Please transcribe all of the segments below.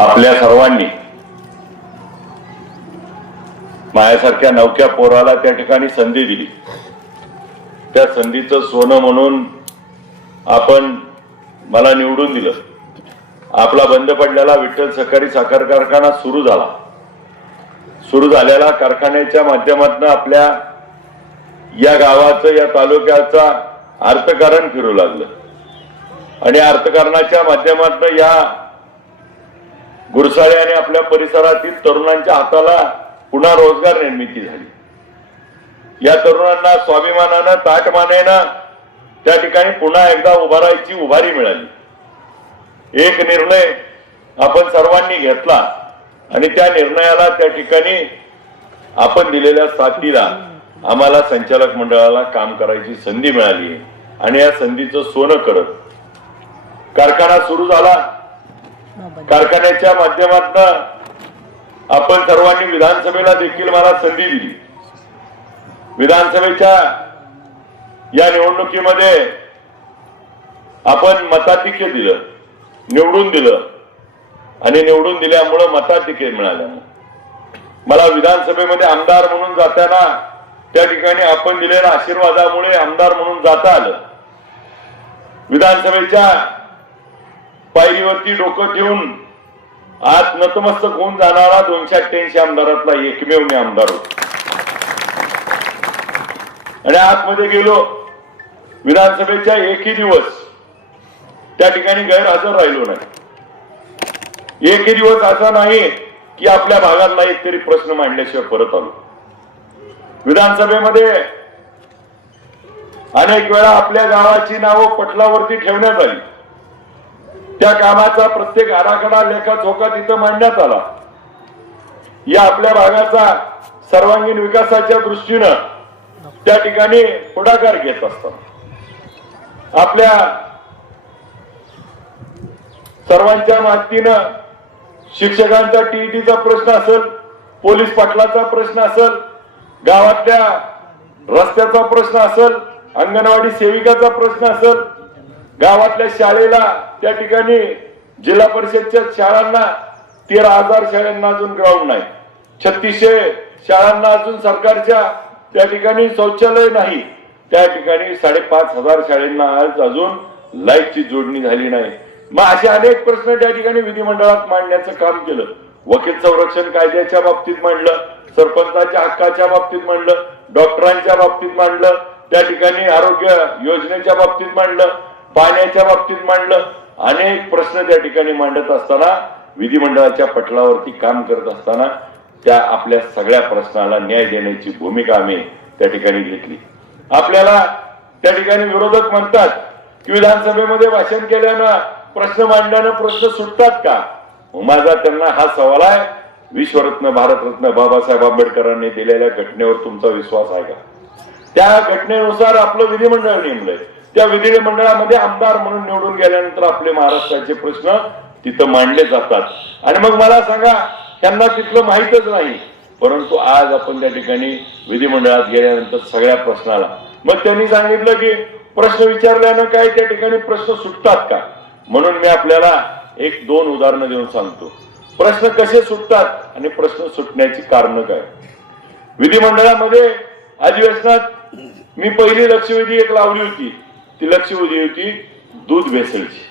आपल्या सर्वांनी माझ्यासारख्या नवख्या पोराला त्या ठिकाणी संधी दिली. त्या संधीचं सोनं म्हणून आपण मला निवडून दिलं. आपला बंद पडलेला विठ्ठल सहकारी साखर कारखाना सुरू झाला. सुरू झालेला कारखान्याच्या माध्यमातून आपल्या या गावाचं या तालुक्याचा अर्थकारण फिरू लागलं आणि अर्थकारणाच्या माध्यमातून या गुरसाळे आणि आपल्या परिसरातील तरुणांच्या हाताला पुन्हा रोजगार निर्मिती झाली. या तरुणांना स्वाभिमानानं ताटमानेनं त्या ठिकाणी पुन्हा एकदा उभारायची उभारी मिळाली. एक निर्णय आपण सर्वांनी घेतला आणि त्या निर्णयाला त्या ठिकाणी आपण दिलेल्या साथीला आम्हाला संचालक मंडळाला काम करायची संधी मिळाली आणि या संधीचं सोनं करत कारखाना सुरू झाला. कारखान्याच्या माध्यमातून आपण सर्वांनी विधानसभेला देखील मला संधी दिली. विधानसभेच्या या निवडणुकीमध्ये आपण मताधिक्य दिलं, निवडून दिलं आणि निवडून दिल्यामुळं मताधिक्य मिळालं. मला विधानसभेमध्ये आमदार म्हणून जाताना त्या ठिकाणी आपण दिलेल्या आशीर्वादामुळे आमदार म्हणून जाता आलं. विधानसभेच्या पायरीवरती डोकं ठेवून आज नतमस्तक होऊन जाणारा 288 आमदारातला एकमेव मी आमदार होतो आणि आतमध्ये गेलो. विधानसभेच्या एकही दिवस त्या ठिकाणी गैरहजर राहिलो नाही. एकही दिवस असा नाही की आपल्या भागातला एक तरी प्रश्न मांडल्याशिवाय परत आलो. विधानसभेमध्ये अनेक वेळा आपल्या गावाची नावं पटलावरती ठेवण्यात आली. त्या कामाचा प्रत्येक आराखडा लेखाजोखा तिथं मांडण्यात आला. या आपल्या भागाचा सर्वांगीण विकासाच्या दृष्टीनं त्या ठिकाणी पुढाकार घेत असतात. आपल्या सर्वांच्या मातीनं शिक्षकांचा टीईटीचा प्रश्न असेल, पोलीस पाटलाचा प्रश्न असेल, गावातल्या रस्त्याचा प्रश्न असेल, अंगणवाडी सेविकाचा प्रश्न असेल, गावातल्या शाळेला त्या ठिकाणी जिल्हा परिषदच्या शाळांना 13,000 शाळांना अजून ग्राउंड नाही, 3600 शाळांना अजून सरकारच्या त्या ठिकाणी शौचालय नाही, त्या ठिकाणी 5,500 शाळांना आज अजून लाईटची जोडणी झाली नाही. मग असे अनेक प्रश्न त्या ठिकाणी विधिमंडळात मांडण्याचं काम केलं. वकील संरक्षण कायद्याच्या बाबतीत मांडलं, सरपंचाच्या हक्काच्या बाबतीत मांडलं, डॉक्टरांच्या बाबतीत मांडलं, त्या ठिकाणी आरोग्य योजनेच्या बाबतीत मांडलं, पाण्याच्या बाबतीत मांडलं. अनेक प्रश्न त्या ठिकाणी मांडत असताना विधिमंडळाच्या पटलावरती काम करत असताना त्या आपल्या सगळ्या प्रश्नाला न्याय देण्याची भूमिका आम्ही त्या ठिकाणी घेतली. आपल्याला त्या ठिकाणी विरोधक म्हणतात की विधानसभेमध्ये भाषण केल्यानं प्रश्न मांडल्यानं प्रश्न सुटतात का? माझा त्यांना हा सवाल आहे, विश्वरत्न भारतरत्न बाबासाहेब आंबेडकरांनी दिलेल्या घटनेवर तुमचा विश्वास आहे का? त्या घटनेनुसार आपलं विधिमंडळ नेमलंय. त्या विधिमंडळामध्ये आमदार म्हणून निवडून गेल्यानंतर आपले महाराष्ट्राचे प्रश्न तिथं मांडले जातात. आणि मग मला सांगा, त्यांना तिथलं माहीतच नाही, परंतु आज आपण त्या ठिकाणी विधिमंडळात गेल्यानंतर सगळ्या प्रश्नाला मग त्यांनी सांगितलं की प्रश्न विचारल्यानं काय त्या ठिकाणी प्रश्न सुटतात का? म्हणून मी आपल्याला 1-2 उदाहरणं देऊन सांगतो. प्रश्न कसे सुटतात आणि प्रश्न सुटण्याची कारण काय. विधिमंडळामध्ये अधिवेशनात मी पहिली लक्षवेधी एक लावली होती. ती लक्षवेधी होती दूध भेसळची.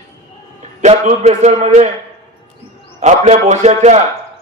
त्या दूध भेसळमध्ये आपल्या भोश्याच्या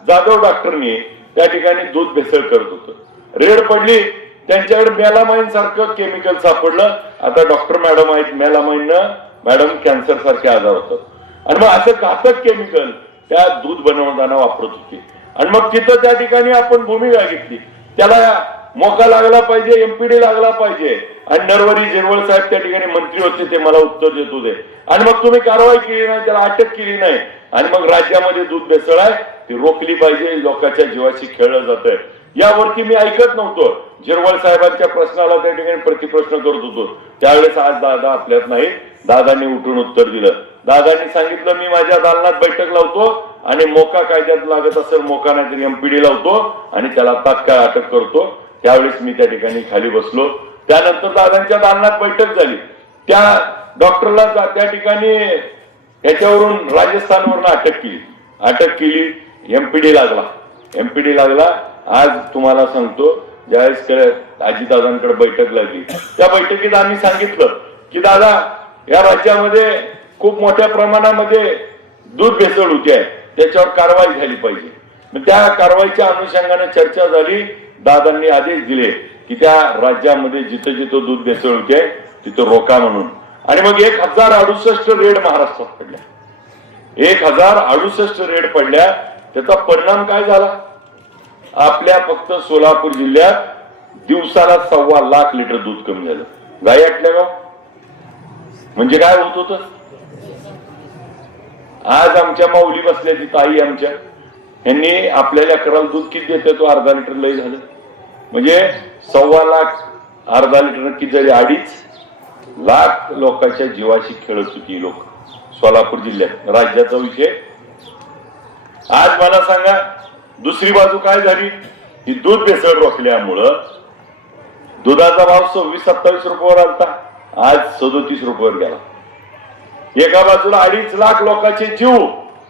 जाधव डॉक्टरनी त्या ठिकाणी दूध भेसळ करत होतं. रेड पडली, त्यांच्याकडे मेलामाइन सारखं केमिकल सापडलं. आता डॉक्टर मॅडम आहेत, मेलामाइननं मॅडम कॅन्सर सारखे आजार होतात आणि मग असं घातक केमिकल त्या दूध बनवताना वापरत होते. आणि मग तिथं त्या ठिकाणी आपण भूमिका घेतली, त्याला मोका लागला पाहिजे, एमपीडी लागला पाहिजे. आणि नरवरी झिरवळ साहेब त्या ठिकाणी मंत्री होते, ते मला उत्तर देत होते. आणि मग तुम्ही कारवाई केली नाही, त्याला अटक केली नाही. आणि मग राज्यामध्ये दूध भेसळ आहे ती रोखली पाहिजे, लोकांच्या जीवाशी खेळलं जातंय. यावरती मी ऐकत नव्हतो. झिरवळ साहेबांच्या प्रश्नाला त्या ठिकाणी प्रतिप्रश्न करत होतो. त्यावेळेस आज दादा आपल्यात नाही, दादांनी उठून उत्तर दिलं. दादांनी सांगितलं मी माझ्या दालनात बैठक लावतो आणि मोका कायद्यात लागत असेल मोका नाहीतरी एमपीडी लावतो आणि त्याला तात्काळ अटक करतो. त्यावेळेस मी त्या ठिकाणी खाली बसलो. त्यानंतर दादांच्या दालनात बैठक झाली. त्या डॉक्टरला त्या ठिकाणी याच्यावरून राजस्थानवरून अटक केली. अटक केली, एमपीडी लागला. आज तुम्हाला सांगतो, ज्यावेळेस अजितदादांकडे बैठक लागली, त्या बैठकीत आम्ही सांगितलं की दादा, या राज्यामध्ये खूप मोठ्या प्रमाणामध्ये दूध भेसळ होती आहे, त्याच्यावर कारवाई झाली पाहिजे. मग त्या कारवाईच्या अनुषंगाने चर्चा झाली. दादांनी आदेश दिले की त्या राज्यामध्ये जिथं जिथं दूध भेसळ होते तिथं रोका म्हणून. आणि मग 1068 रेड महाराष्ट्रात पडल्या. 1068 रेड पडल्या. त्याचा परिणाम काय झाला? आपल्या फक्त सोलापूर जिल्ह्यात दिवसाला 1.25 लाख लिटर दूध कमी झालं. गाई आटल्या का? म्हणजे काय होत होतं? आज आमच्या माऊली बसल्या तिथं, आई आमच्या, यांनी आपल्या लेकराला दूध किती देते? तो अर्धा लिटर लय झालं. म्हणजे 1.25 लाख, अर्धा लिटर किती झाले? 2.5 लाख लोकांच्या जीवाशी खेळत होती लोक सोलापूर जिल्ह्यात. राज्याचा विषय. आज मला सांगा, दुसरी बाजू काय झाली? ही दूध भेसळ रोखल्यामुळं दुधाचा भाव 26-27 रुपयावर आलता, आज 37 रुपयावर गेला. एका बाजूला 2.5 लाख लोकांचे जीव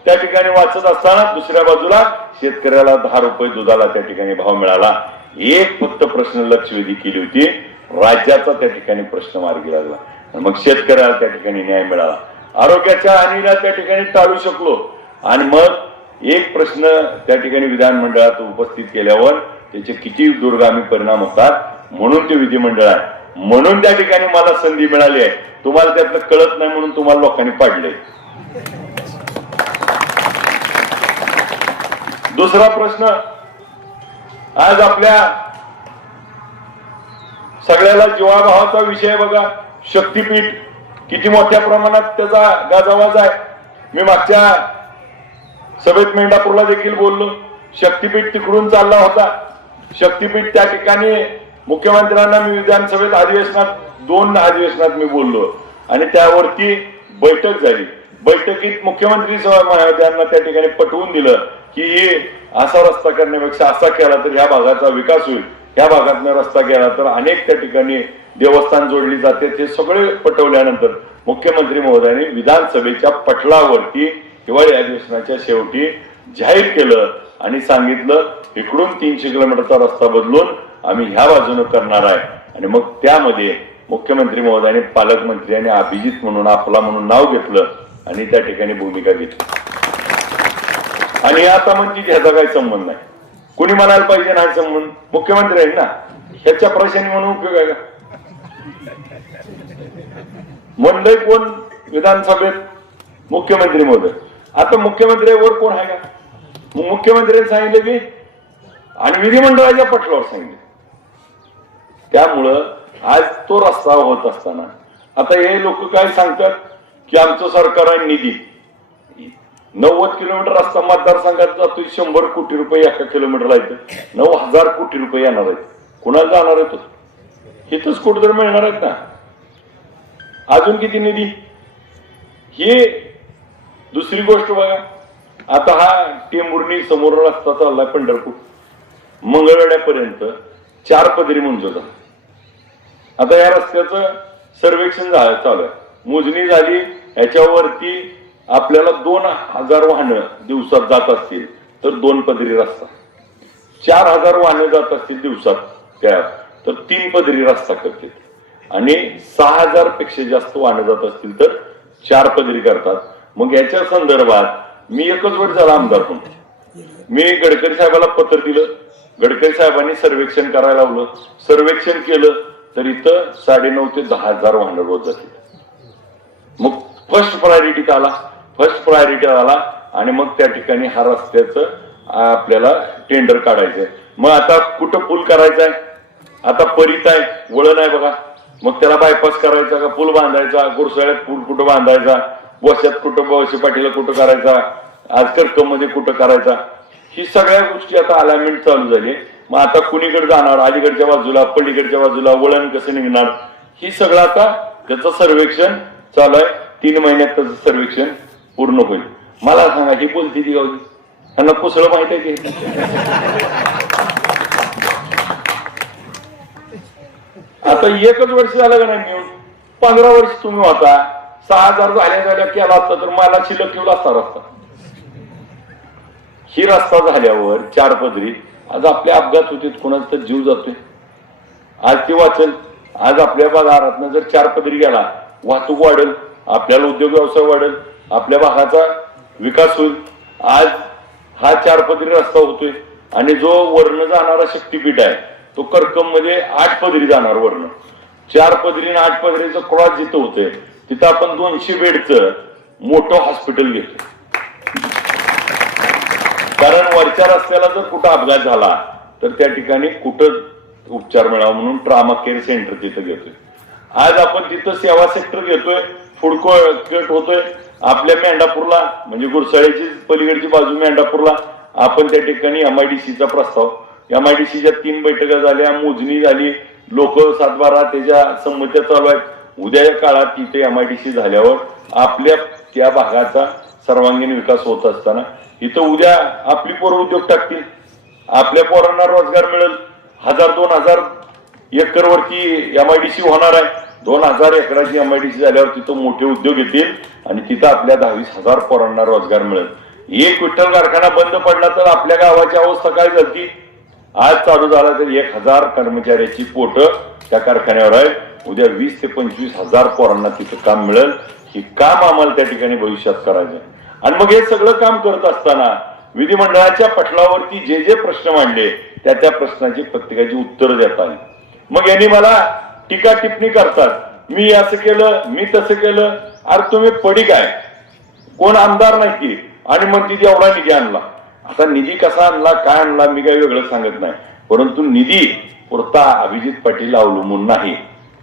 त्या ठिकाणी वाचत असताना दुसऱ्या बाजूला शेतकऱ्याला 10 रुपये दुधाला त्या ठिकाणी भाव मिळाला. एक फक्त प्रश्न लक्षवेधी केली होती, राज्याचा त्या ठिकाणी प्रश्न मार्गी लागला. मग शेतकऱ्याला त्या ठिकाणी न्याय मिळाला. आरोग्याच्या हानीला त्या ठिकाणी टाळू शकलो. आणि मग एक प्रश्न त्या ठिकाणी विधानमंडळात उपस्थित केल्यावर त्याचे किती दूरगामी परिणाम होतात, म्हणून ते विधिमंडळ आहे. म्हणून त्या ठिकाणी मला संधी मिळाली आहे. तुम्हाला त्यातलं कळत नाही म्हणून तुम्हाला लोकांनी पाडले. दुसरा प्रश्न, आज आपल्या सगळ्याला जीवाभावाचा विषय बघा. शक्तीपीठ किती मोठ्या प्रमाणात त्याचा गाजावाज आहे. मी मागच्या सभेत मेंढापूरला देखील बोललो. शक्तीपीठ तिकडून चालला होता. शक्तीपीठ त्या ठिकाणी मुख्यमंत्र्यांना मी विधानसभेत दोन अधिवेशनात मी बोललो आणि त्यावरती बैठक झाली. बैठकीत मुख्यमंत्री महोदयांना त्या ठिकाणी पटवून दिलं की असा रस्ता करण्यापेक्षा असा केला तर ह्या भागाचा विकास होईल, ह्या भागातनं रस्ता केला तर अनेक त्या ठिकाणी देवस्थान जोडली जाते. ते सगळे पटवल्यानंतर मुख्यमंत्री महोदयांनी विधानसभेच्या पटलावरती हिवाळी अधिवेशनाच्या शेवटी जाहीर केलं आणि सांगितलं इकडून 300 किलोमीटरचा रस्ता बदलून आम्ही ह्या बाजूने करणार आहे. आणि मग त्यामध्ये मुख्यमंत्री महोदयांनी पालकमंत्री आणि अभिजित म्हणून आपला म्हणून नाव घेतलं आणि त्या ठिकाणी भूमिका घेतली. आणि आता म्हणते ह्याचा काही संबंध नाही. कुणी म्हणायला पाहिजे नाही संबंध, मुख्यमंत्री आहे ना, ह्याच्या प्रशासनी म्हणून उपयोग आहे का? म्हणलंय कोण विधानसभेत? मुख्यमंत्री महोदय. आता मुख्यमंत्र्यावर कोण आहे का? मुख्यमंत्र्यांनी सांगितलं की आणि विधिमंडळाच्या पटलावर सांगितलं. त्यामुळं आज तो रस्ता होत असताना आता हे लोक काय सांगतात की आमचं सरकार आहे निधी 90 किलोमीटर रस्ता मतदारसंघात जातोय. 100 कोटी रुपये एका किलोमीटरला येतं. 9,000 कोटी रुपये येणार आहेत. कुणाला जाणार आहेत? इथंच कुठेतरी मिळणार आहेत ना. अजून किती निधी? ही दुसरी गोष्ट बघा. आता हा टेंभुर्णी समोर रस्ता चाललाय पंढरपूर मंगळवेढ्यापर्यंत 4 पदरी मंजूर झाला. आता या रस्त्याचं सर्वेक्षण चालू आहे, मोजणी झाली. याच्यावरती आपल्याला 2,000 वाहनं दिवसात जात असतील तर 2 पदरी रस्ता, 4,000 वाहनं जात असतील दिवसात त्या तर 3 पदरी रस्ता करतात. आणि 6,000 पेक्षा जास्त वाहनं जात असतील तर 4 पदरी करतात. मग याच्या संदर्भात मी एकच वेळ झाला आमदार म्हणून मी गडकरी साहेबाला पत्र दिलं. गडकरी साहेबांनी सर्वेक्षण करायला लावलं. सर्वेक्षण केलं तर इथं 9,500 ते 10,000 वाहनं रोज जातील. मग फर्स्ट प्रायोरिटी आला आणि मग त्या ठिकाणी हा रस्त्याचं आपल्याला टेंडर काढायचंय. मग आता कुठं पूल करायचाय? आता परीत आहे, वळण आहे बघा. मग त्याला बायपास करायचा का पूल बांधायचा? गुरसाळ्यात पूल कुठं बांधायचा? वशात कुठं, वशी पाटीला कुठं करायचा? आज कर्कम मध्ये कुठं करायचा? ही सगळ्या गोष्टी आता अलाइनमेंट चालू झाली. मग आता कुणीकडे जाणार? अलीकडच्या बाजूला, पलीकडच्या बाजूला वळण कसं निघणार? ही सगळं आता त्याचं सर्वेक्षण चालू आहे. 3 महिन्यात त्याचं सर्वेक्षण पूर्ण होईल. मला सांगा ही बोलती ती गावली त्यांना कुसळ माहित आहे की? आता एकच वर्ष झालं का नाही मिळून? 15 वर्ष तुम्ही होता. 6,000 झाल्या केला असता तर मला शिल्लक ठेवला असता रस्ता. ही रस्ता झाल्यावर 4 पदरी आज आपले अपघात होते, कोणाचा तर जीव जातोय, आज ते वाचल. आज आपल्या भागातनं जर 4 पदरी गेला, वाहतूक वाढेल, आपल्याला उद्योग व्यवसाय वाढेल, आपल्या भागाचा विकास होईल. आज हा 4 पदरी रस्ता होतोय आणि जो वर्ण जाणारा शक्तीपीठ आहे तो करकम मध्ये 8 पदरी जाणार. वर्ण 4 पदरी आणि 8 पदरीचं क्रॉस जिथं होतंय तिथं आपण 200 बेडचं मोठं हॉस्पिटल घेतो. कारण वरच्या रस्त्याला जर कुठं अपघात झाला तर त्या ठिकाणी कुठं उपचार मिळावा म्हणून ट्रामा केअर सेंटर तिथं घेतोय. आज आपण तिथं सेवा सेक्टर घेतोय, फूड कोर्ट होतोय. आपल्या मेंढापूरला म्हणजे गुरसाळ्याची पलीकडची बाजू मेंढापूरला आपण त्या ठिकाणी MIDCचा प्रस्ताव, MIDCच्या 3 बैठका झाल्या, मोजणी झाली, लोक 7-12 त्याच्या संमत्या चालू आहेत. उद्याच्या काळात तिथे MIDC झाल्यावर आपल्या त्या भागाचा सर्वांगीण विकास होत असताना इथं उद्या आपली पोरं उद्योग टाकतील, आपल्या पोरांना रोजगार मिळेल. 1000-2000 एकरवरती MIDC होणार आहे. 2000 एकराची MIDC झाल्यावर तिथं मोठे उद्योग येतील आणि तिथं आपल्या 22,000 पोरांना रोजगार मिळेल. एक विठ्ठल कारखाना बंद पडला तर आपल्या गावाची अवस्था काय झाली? आज चालू झाला तर 1000 कर्मचाऱ्याची पोट त्या कारखान्यावर आहे. उद्या 20 ते 25,000 पोरांना तिथं काम मिळेल. हे काम आम्हाला त्या ठिकाणी भविष्यात करायचं. आणि मग हे सगळं काम करत असताना विधिमंडळाच्या पटलावरती जे जे प्रश्न मांडले त्या प्रश्नाची प्रत्येकाची उत्तर देत आली. मग यांनी मला टीका टिप्पणी करतात, मी असं केलं, मी तसं केलं. अरे तुम्ही पडी काय, कोण आमदार नाही की, आणि मग तिथे एवढा निधी आणला. आता निधी कसा आणला, काय आणला, मी काही वेगळं सांगत नाही, परंतु निधी पुरता अभिजित पाटील अवलंबून नाही.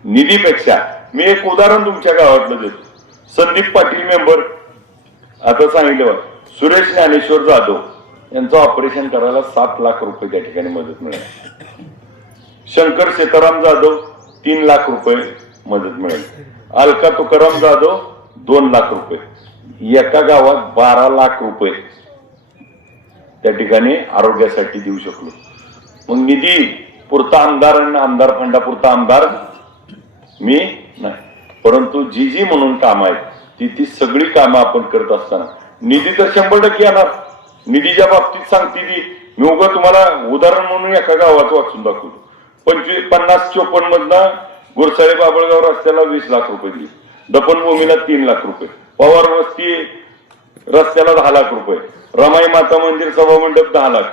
निधीपेक्षा मी एक उदाहरण तुमच्या गावातलं देतो. संदीप पाटील मेंबर आता सांगितलं, सुरेश ज्ञानेश्वर जाधव यांचं ऑपरेशन करायला 7 लाख रुपये त्या ठिकाणी मदत मिळेल. शंकर सीताराम जाधव 3 लाख रुपये मदत मिळेल. अलका तुकाराम जाधव 2 लाख रुपये. एका गावात 12 लाख रुपये त्या ठिकाणी आरोग्यासाठी देऊ शकलो. मग निधी पुरता आमदार आणि आमदार फंडापुरता आमदार मी नाही, परंतु जी म्हणून काम आहेत ती सगळी कामं आपण करत असताना निधी तर 100% येणार. निधीच्या बाबतीत सांगते ती मी उगा तुम्हाला उदाहरण म्हणून एका गावाचं वाचून दाखवतो. 50-54 मधनं गुरसाळे बाबळगाव रस्त्याला 20 लाख रुपये दिली, दफनभूमीला 3 लाख रुपये, पवार वस्ती रस्त्याला 10 लाख रुपये, रमाई माता मंदिर सभामंडप 10 लाख,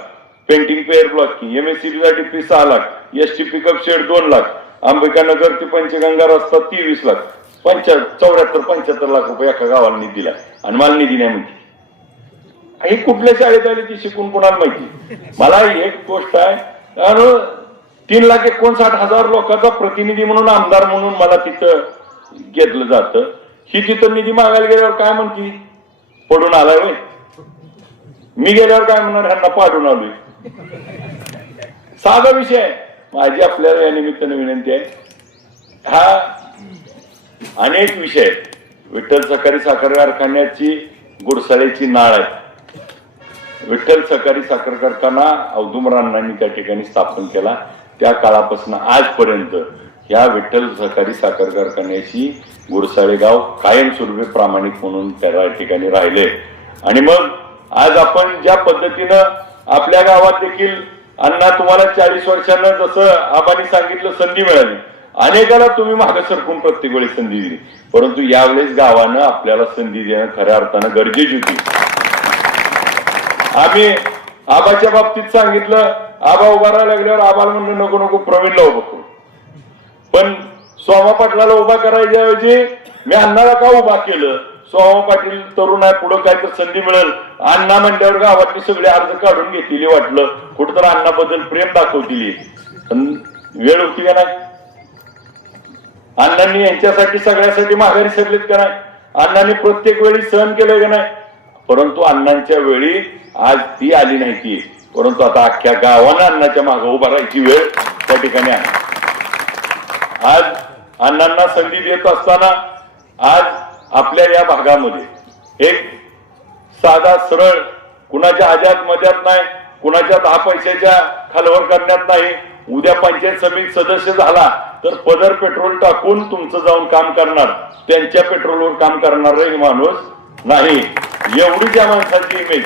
पेंटिंग पेअर ब्लॉक की MSCB साठी fee 6 lakh, ST pickup shed 2 lakh, Ambika Nagar ते पंचगंगा रस्ता 23 लाख, 74-75 लाख रुपये एका गावाला निधी दिला. आणि मला निधी नाही म्हणते. ही कुठल्या शाळेत आली ती शिकून कोणाला माहिती. मला एक गोष्ट आहे, 3,59,000 लोकांचा प्रतिनिधी म्हणून आमदार म्हणून मला तिथं घेतलं जातं. ही तिथं निधी मागायला गेल्यावर काय म्हणती, पडून आलाय होय. मी गेल्यावर काय म्हणणार, ह्यांना पाडून आलोय. साधा विषय आहे. माझी आपल्याला या निमित्ताने विनंती आहे, हा अनेक विषय विठ्ठल सहकारी साखर कारखान्याची गुरसाळ्याची नाळ आहे. विठ्ठल सहकारी साखर कारखाना औदुंबर अण्णांनी त्या ठिकाणी स्थापन केला. त्या काळापासून आजपर्यंत ह्या विठ्ठल सहकारी साखर कारखान्याची गुरसाळे गाव कायमस्वरूपी प्रामाणिक म्हणून त्या ठिकाणी राहिले. आणि मग आज आपण ज्या पद्धतीनं आपल्या गावात देखील अण्णा तुम्हाला 40 वर्षांना जसं आबांनी सांगितलं संधी मिळाली, अनेकाला तुम्ही मागे सरकून प्रत्येक वेळी संधी दिली, परंतु यावेळेस गावानं आपल्याला संधी देणं खऱ्या अर्थानं गरजेची होती. आम्ही आबाच्या बाबतीत सांगितलं, आबा उभा राहायला लागल्यावर आबाला म्हणलं नको नको प्रवीणला उभं करू, पण सोमा पाटलाला उभा करायच्या ऐवजी मी अण्णाला का उभा केलं. सोमा पाटील तरुण आहे, पुढं काय तर संधी मिळेल. अण्णा म्हणल्यावर गावातली सगळे अर्ज काढून घेतलेली, वाटलं कुठं तर अण्णाबद्दल प्रेम दाखवतील, पण वेळ होती का नाही. अण्णांनी यांच्यासाठी सगळ्यासाठी माघारी सरलेत का नाही. अण्णांनी प्रत्येक वेळी सहन केलंय का नाही. परंतु अण्णांच्या वेळी आज ती आली नाही ती, परंतु आता अख्ख्या गावानं अण्णाच्या मागे उभा राहायची वेळ त्या ठिकाणी आहे. आज अण्णांना संधी देत असताना आज आपल्या या भागामध्ये एक साधा सरळ, कुणाच्या आजात मध्यात नाही, कुणाच्या 10 पैशाच्या खालवर करण्यात नाही. उद्या पंचायत समिती सदस्य झाला तर पदर पेट्रोल टाकून तुमचं जाऊन काम करणार, त्यांच्या पेट्रोलवर काम करणार माणूस नाही. एवढी त्या माणसाची इमेज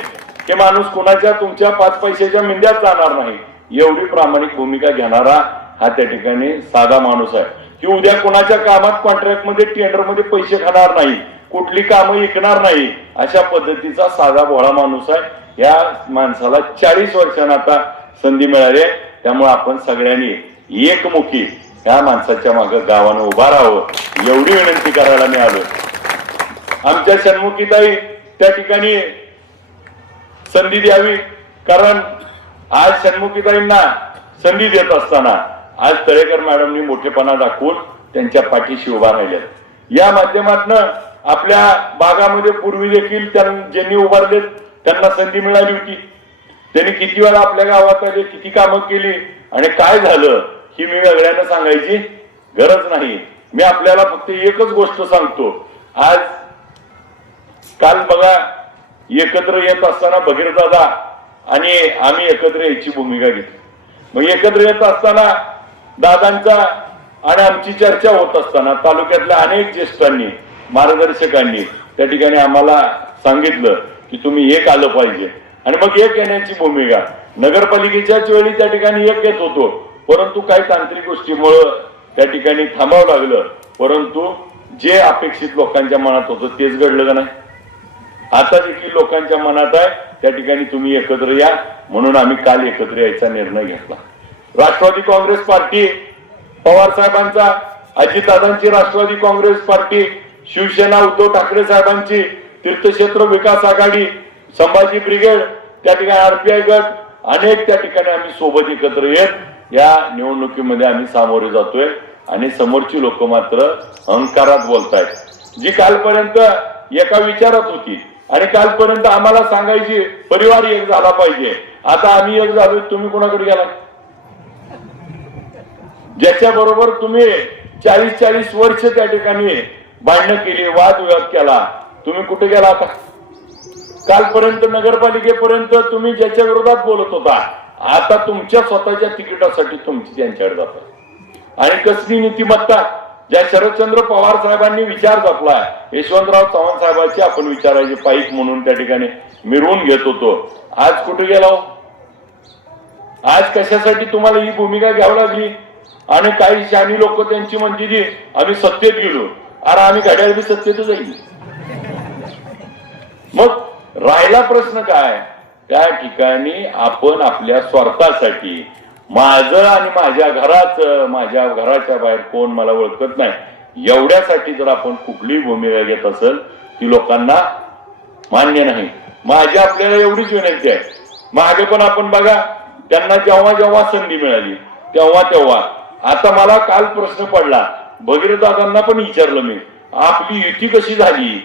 की माणूस कुणाच्या तुमच्या 5 पैशाच्या मिंद्यात जाणार नाही, एवढी प्रामाणिक भूमिका घेणारा हा त्या ठिकाणी साधा माणूस आहे. की उद्या कोणाच्या कामात कॉन्ट्रॅक्ट मध्ये टेंडर मध्ये पैसे खाणार नाही, कुठली कामं ऐकणार नाही, अशा पद्धतीचा साधा भोळा माणूस आहे. या माणसाला 40 वर्षांना आता संधी मिळाली आहे. त्यामुळे आपण सगळ्यांनी एकमुखी या माणसाच्या मागे गावानं उभा राहावं एवढी विनंती करायला मी आलो. आमच्या षण्मुखीताई त्या ठिकाणी संधी द्यावी, कारण आज षण्मुखीताईंना संधी देत असताना आज तळेकर मॅडमनी मोठेपणा दाखवून त्यांच्या पाठीशी उभा राहिल्या. या माध्यमातून आपल्या भागामध्ये पूर्वी देखील ज्यांनी उभारले त्यांना संधी मिळाली होती. त्यांनी किती वेळा आपल्या गावात आले, किती कामं केली आणि काय झालं ही मी वेगळ्यानं सांगायची गरज नाही. मी आपल्याला फक्त एकच गोष्ट सांगतो. आज काल बघा एकत्र येत असताना भगीरदादा आणि आम्ही एकत्र यायची भूमिका घेतली. मग एकत्र येत असताना दादांचा आणि आमची चर्चा होत असताना तालुक्यातल्या अनेक ज्येष्ठांनी मार्गदर्शकांनी त्या ठिकाणी आम्हाला सांगितलं की तुम्ही एक आलं पाहिजे. आणि मग एक येण्याची भूमिका नगरपालिकेच्याच वेळी त्या ठिकाणी एक येत होतो, परंतु काही तांत्रिक गोष्टीमुळं त्या ठिकाणी थांबावं लागलं. परंतु जे अपेक्षित लोकांच्या मनात होतं तेच घडलं का नाही. आता देखील लोकांच्या मनात आहे त्या ठिकाणी तुम्ही एकत्र या, म्हणून आम्ही काल एकत्र यायचा निर्णय घेतला. राष्ट्रवादी काँग्रेस पार्टी पवार साहेबांचा, अजितदादांची राष्ट्रवादी काँग्रेस पार्टी, शिवसेना उद्धव ठाकरे साहेबांची, तीर्थक्षेत्र विकास आघाडी, संभाजी ब्रिगेड, त्या ठिकाणी आरपीआय गट, अनेक त्या ठिकाणी आम्ही सोबत एकत्र येत या निवडणुकीमध्ये आम्ही सामोरे जातोय. आणि समोरची लोक मात्र अहंकारात बोलतायत. जी कालपर्यंत एका विचारात होती आणि कालपर्यंत आम्हाला सांगायची परिवार एक झाला पाहिजे, आता आम्ही एक झालो, तुम्ही कोणाकडे गेला? ज्याच्या बरोबर तुम्ही 40-40 वर्ष त्या ठिकाणी भांडणं केली, वादविवाद केला, तुम्ही कुठे गेला? आता कालपर्यंत नगरपालिकेपर्यंत तुम्ही ज्याच्या विरोधात बोलत होता, आता तुमच्या स्वतःच्या तिकिटासाठी तुमची त्यांच्याकडे जातात. आणि कसली नीतिमत्ता ज्या शरदचंद्र पवार साहेबांनी विचार जपलाय, यशवंतराव चव्हाण साहेबांची आपण विचारायचे पाईक म्हणून त्या ठिकाणी मिरवून घेत होतो, आज कुठे गेला? आज कशासाठी तुम्हाला ही भूमिका घ्यावी लागली? आणि काही शानी लोक त्यांची म्हणते की आम्ही सत्तेत गेलो. अरे आम्ही घड्याळ बी सत्तेतच जाईल. मग राहिला प्रश्न काय? त्या ठिकाणी आपण आपल्या स्वार्थासाठी माझं आणि माझ्या घराचं, माझ्या घराच्या बाहेर कोण मला ओळखत नाही एवढ्यासाठी जर आपण कुठली भूमिका घेत असेल ती लोकांना मान्य नाही. माझी आपल्याला एवढीच विनंती आहे, मागे पण आपण बघा त्यांना जेव्हा जेव्हा संधी मिळाली तेव्हा आता मला काल प्रश्न पडला, भगीरथदादांना पण विचारलं मी, आपली युती कशी झाली?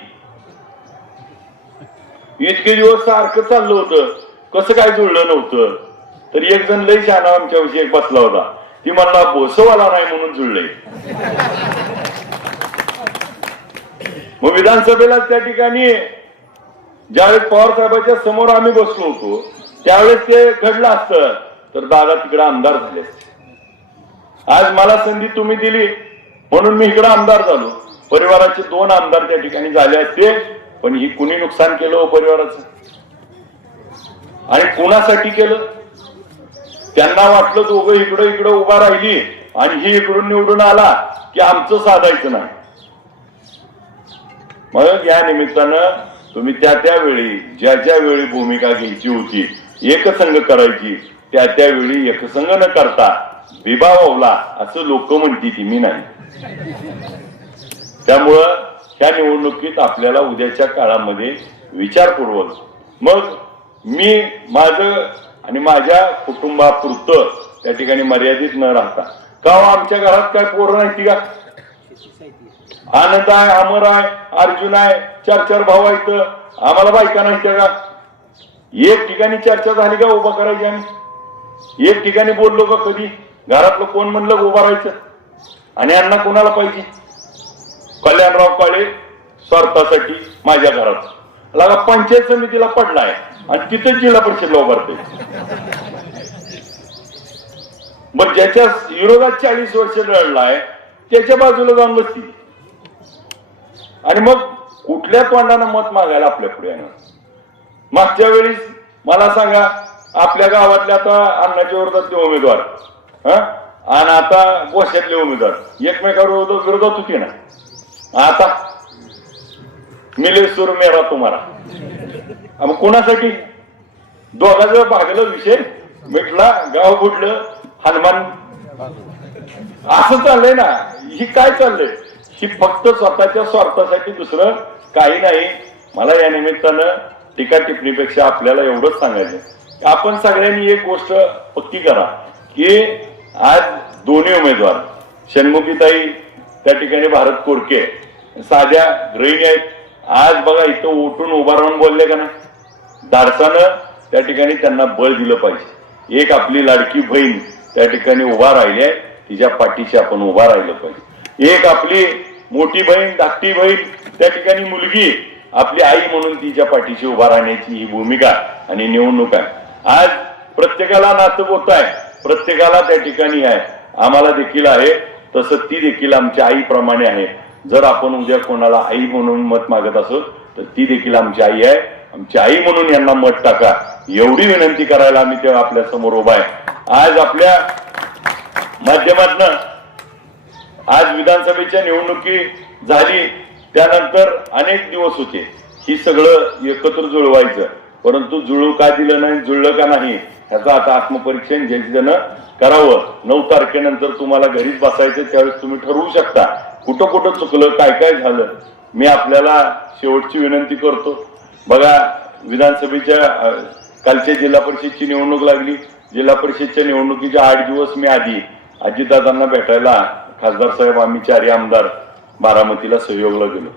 इतके दिवस सारखं चाललं होतं, कसं काय जुळलं नव्हतं? तर एक जण लई शहाणा आमच्याविषयी एक बसला होता, ती म्हणला भोसवाला नाही म्हणून जुळले. मग विधानसभेला त्या ठिकाणी ज्यावेळेस पवार साहेबांच्या समोर आम्ही बसलो होतो त्यावेळेस ते घडलं असतं तर दादा तिकडे आमदार झाले. आज मला संधी तुम्ही दिली म्हणून मी इकडे आमदार झालो. परिवाराचे 2 आमदार त्या ठिकाणी झाले असते, पण ही कुणी नुकसान केलं परिवाराचं? आणि कुणासाठी केलं? त्यांना वाटलं दोघं इकडं उभा राहिली आणि ही इकडून निवडून आला की आमचं साधायचं नाही. मग या निमित्तानं तुम्ही त्या वेळी ज्या वेळी भूमिका घ्यायची होती, एकसंघ करायची, त्या वेळी एकसंघ न करता विभावला असं लोक म्हणती ती, मी नाही. त्यामुळं त्या निवडणुकीत आपल्याला उद्याच्या काळामध्ये विचारपूर्वक मग मी माझं आणि माझ्या कुटुंबापुरतं त्या ठिकाणी मर्यादित न राहता, का आमच्या घरात काय पोरं नाही का? आनंद आहे, अमर आहे, अर्जुन आहे, 4 भाऊ आहेत, आम्हाला बायका नाही का? एक ठिकाणी चर्चा झाली का उभा करायची? आम्ही एक ठिकाणी बोललो का कधी? घरातलं कोण म्हणलं उभा राहायचं? आणि यांना कोणाला पाहिजे? कल्याणराव काळे स्वार्थासाठी माझ्या घरात लगा पंचायत समितीला पडलाय आणि तिथेच जिल्हा परिषदला उभारतोय. मग ज्याच्या विरोधात 40 वर्ष लढलाय त्याच्या बाजूला जाऊन बसती. आणि मग कुठल्या तोंडानं मत मागायला आपल्या पुढे येणार? मागच्या वेळी मला सांगा, आपल्या गावातल्या आता अण्णाच्या विरोधातले उमेदवार आणि आता गोष्यातले उमेदवार एकमेकावर विरोधात होती ना. आता मिले सूर मेरा तुम्हाला कोणासाठी दोघांचं भागलं, विषय मिटला, गाव बुडलं, हनुमान. असं चाललंय ना. ही काय चाललंय? ही फक्त स्वतःच्या स्वार्थासाठी, दुसरं काही नाही. मला या निमित्तानं टीका टिप्पणीपेक्षा आपल्याला एवढंच सांगायचं, आपण सगळ्यांनी एक गोष्ट पक्की करा की आज दोन्ही उमेदवार षण्मुखीताई त्या ठिकाणी भारत कोरके साध्या गृहिणी आहेत. आज बघा इथं उठून उभा राहून बोलले का ना, धाडसानं त्या ठिकाणी त्यांना बळ दिलं पाहिजे. एक आपली लाडकी बहीण त्या ठिकाणी उभा राहिली आहे, तिच्या पाठीशी आपण उभा राहिलं पाहिजे. एक आपली मोठी बहीण, धाकटी बहीण, त्या ठिकाणी मुलगी आपली आई म्हणून तिच्या पाठीशी उभा राहण्याची ही भूमिका आणि निवडणूक आहे. आज प्रत्येकाला नातं होत आहे, प्रत्येकाला त्या ठिकाणी आहे. आम्हाला देखील आहे, तसं ती देखील आमच्या आईप्रमाणे आहे. जर आपण उद्या कोणाला आई म्हणून मत मागत असो तर ती देखील आमची आई आहे. आमची आई म्हणून यांना मत टाका, एवढी विनंती करायला आम्ही तेव्हा आपल्या समोर उभा आहे. आज आपल्या माध्यमातनं आज विधानसभेच्या निवडणुकी झाली, त्यानंतर अनेक दिवस होते ही सगळं एकत्र जुळवायचं, परंतु जुळू का दिलं नाही, जुळलं का नाही ह्याचं आता आत्मपरीक्षण ज्यानं करावं. 9 तारखेनंतर तुम्हाला घरीच बसायचं, त्यावेळेस तुम्ही ठरवू शकता कुठं कुठं चुकलं, काय काय झालं. मी आपल्याला शेवटची विनंती करतो. बघा, विधानसभेच्या कालच्या जिल्हा परिषदची निवडणूक लागली. जिल्हा परिषदच्या निवडणुकीच्या 8 दिवस मी आधी अजितदादांना भेटायला खासदार साहेब आम्ही 4 आमदार बारामतीला सहयोगला गेलो,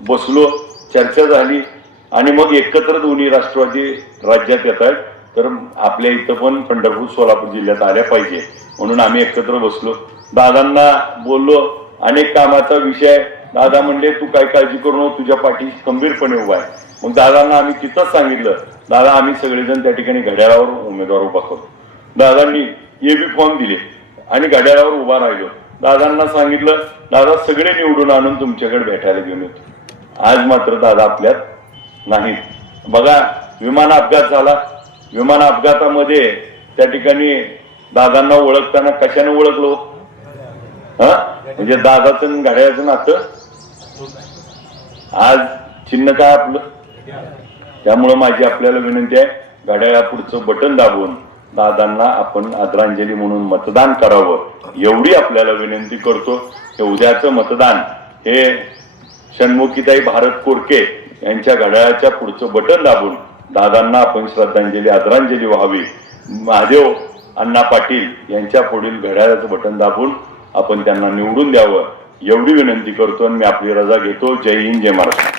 बसलो, चर्चा झाली आणि मग एकत्र दोन्ही राष्ट्रवादी राज्यात येत आहेत, तर आपल्या इथं पण पंढरपूर सोलापूर जिल्ह्यात आल्या पाहिजे म्हणून आम्ही एकत्र बसलो. दादांना बोललो, अनेक कामाचा विषय. दादा म्हणले तू काय काळजी करू नको, तुझ्या पाठीशी खंबीरपणे उभा आहे. मग दादांना आम्ही तिथंच सांगितलं, दादा आम्ही सगळेजण त्या ठिकाणी घड्याळावर उमेदवार उभा करतो. दादांनी एबी फॉर्म दिले आणि घड्याळावर उभा राहिलो. दादांना सांगितलं, दादा सगळे निवडून आणून तुमच्याकडे भेटायला घेऊन येतो. आज मात्र दादा आपल्यात नाहीत. बघा, विमान अपघात झाला. विमान अपघातामध्ये त्या ठिकाणी दादांना ओळखताना कशाने ओळखलो? म्हणजे दादाचं घड्याळाचं नातं. आज चिन्ह काय आपलं? त्यामुळं माझी आपल्याला विनंती आहे, घड्याळा पुढचं बटन दाबून दादांना आपण आदरांजली म्हणून मतदान करावं, एवढी आपल्याला विनंती करतो. हे उद्याचं मतदान हे षण्मुखीताई भारत कोरके यांच्या घड्याळाच्या पुढचं बटन दाबून दादांना आपण श्रद्धांजली, आदरांजली व्हावी. महादेव अण्णा पाटील यांच्या पुढील घड्याळाचं बटन दाबून आपण त्यांना निवडून द्यावं, एवढी विनंती करतो आणि मी आपली रजा घेतो. जय हिंद, जय महाराष्ट्र.